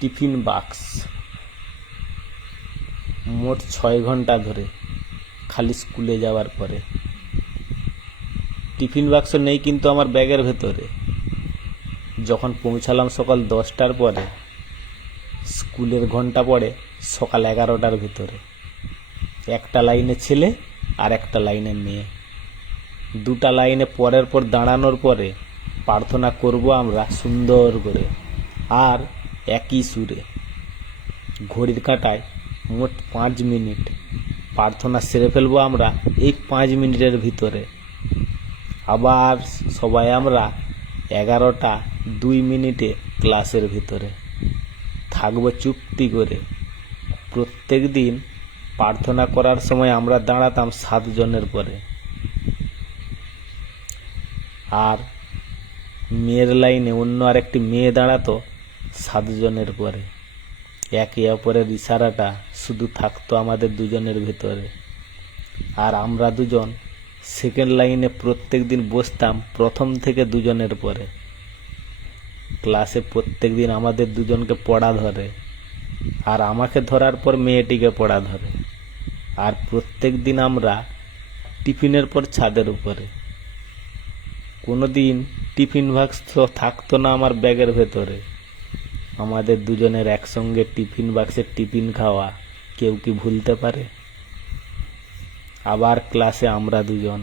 Tiffin বাক্স মোট 6 ঘন্টা ধরে খালি স্কুলে যাওয়ার পরে। টিফিন বাক্স নেই কিন্তু আমার ব্যাগের ভেতরে। যখন পৌঁছালাম সকাল 10টার পরে, স্কুলের ঘন্টা পড়ে সকাল 11টার ভিতরে। একটা লাইনে ছেলে আর একটা লাইনে মেয়ে, দুটা লাইনে পরের পর দাঁড়ানোর পরে প্রার্থনা করব আমরা সুন্দর করে আর একই সুরে। ঘড়ির কাঁটায় মোট 5 মিনিট। প্রার্থনা সেরে ফেলবো আমরা এই 5 মিনিটের ভিতরে। আবার সবাই আমরা 11টা 2 মিনিটে ক্লাসের ভিতরে থাকবো চুপটি করে। প্রত্যেক দিন প্রার্থনা করার সময় আমরা দাঁড়াতাম 7 জনের পরে, আর মেয়ের লাইনে অন্য আরেকটি মেয়ে দাঁড়াতো 7 জনের পরে। একে অপরের ইশারাটা শুধু থাকতো আমাদের দুজনের ভেতরে। আর আমরা দুজন সেকেন্ড লাইনে প্রত্যেক দিন বসতাম প্রথম থেকে 2 জনের পরে। ক্লাসে প্রত্যেক দিন আমাদের দুজনকে পড়া ধরে, আর আমাকে ধরার পর মেয়েটিকে পড়া ধরে। আর প্রত্যেক দিন আমরা টিফিনের পর ছাদের উপরে। কোনো দিন টিফিন বাক্স থাকতো না আমার ব্যাগের ভেতরে। আমাদের দুজনের একসঙ্গে টিফিন বাক্সে টিফিন খাওয়া কেউ কি ভুলতে পারে? আবার ক্লাসে আমরা দুজন